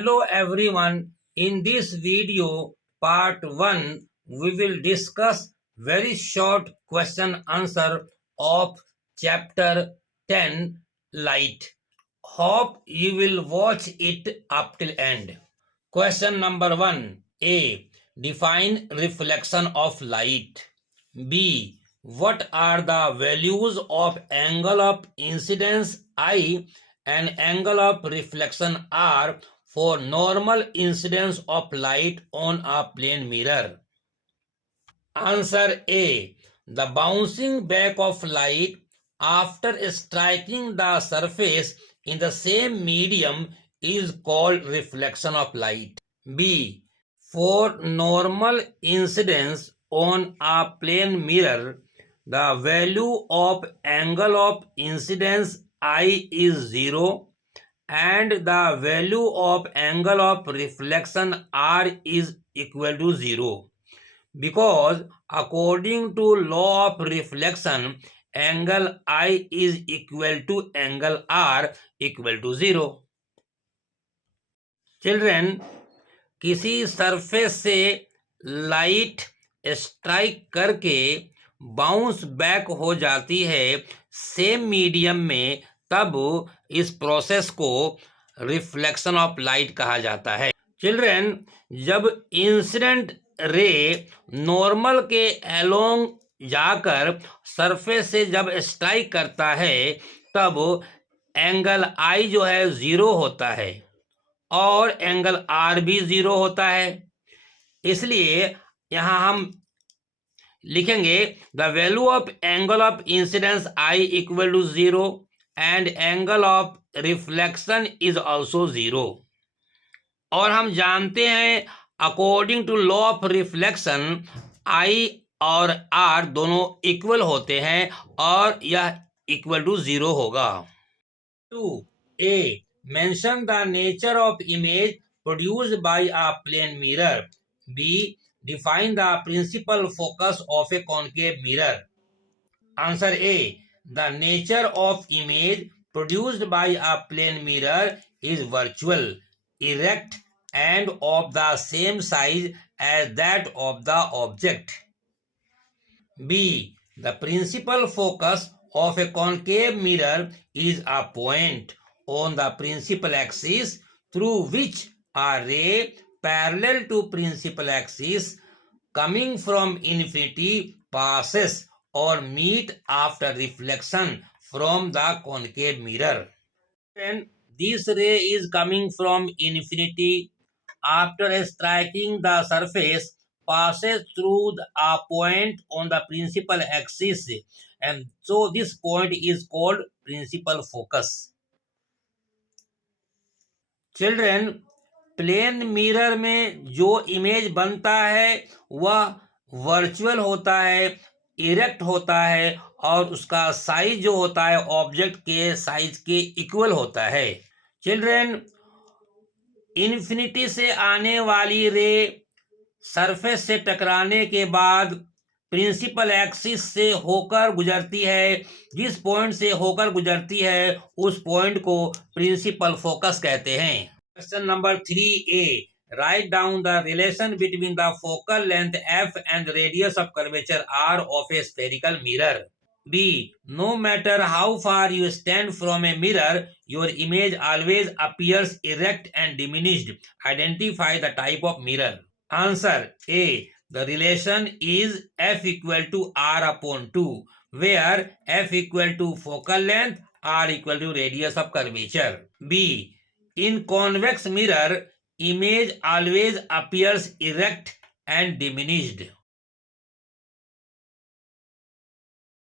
Hello everyone. In this video, part 1, we will discuss very short question answer of chapter 10, Light. Hope you will watch it up till end. Question number 1. A. Define reflection of light. B. What are the values of angle of incidence I and angle of reflection R for normal incidence of light on a plane mirror? Answer A. The bouncing back of light after striking the surface in the same medium is called reflection of light. B. For normal incidence on a plane mirror, the value of angle of incidence I is 0 and the value of angle of reflection R is equal to 0. Because according to law of reflection, angle I is equal to angle R equal to 0. Children, किसी surface से light strike करके bounce back हो जाती है same medium में, तब इस process को रिफ्लेक्शन ऑफ लाइट कहा जाता है. चिल्ड्रन, जब इंसिडेंट रे नॉर्मल के अलोंग जाकर सरफेस से जब स्ट्राइक करता है तब एंगल आई जो है 0 होता है और एंगल आर भी 0 होता है. इसलिए यहां हम लिखेंगे the value of angle of incidence I equal to 0 and angle of reflection is also 0. और हम जानते हैं according to law of reflection I और आर दोनों इक्वल होते हैं और यह इक्वल टू 0 होगा. 2. Mention the nature of image produced by a plane mirror. B. Define the principal focus of a concave mirror. Answer A. The nature of image produced by a plane mirror is virtual, erect, and of the same size as that of the object. B. The principal focus of a concave mirror is a point on the principal axis through which a ray parallel to principal axis coming from infinity passes or meet after reflection from the concave mirror. And this ray is coming from infinity after striking the surface, passes through a point on the principal axis, and so this point is called principal focus. Children, plane mirror में जो image बनता है वह virtual होता है, erect होता है और उसका साइज जो होता है ऑब्जेक्ट के साइज के इक्वल होता है. चिल्ड्रन, इन्फिनिटी से आने वाली रे सरफेस से टकराने के बाद प्रिंसिपल एक्सिस से होकर गुजरती है. जिस पॉइंट से होकर गुजरती है उस पॉइंट को प्रिंसिपल फोकस कहते हैं. Question number 3A. Write down the relation between the focal length f and radius of curvature r of A spherical mirror. B. No matter how far you stand from a mirror, your image always appears erect and diminished. Identify the type of mirror. Answer A. The relation is f equal to r upon 2, where f equal to focal length, r equal to radius of curvature. B. In convex mirror, image always appears erect and diminished.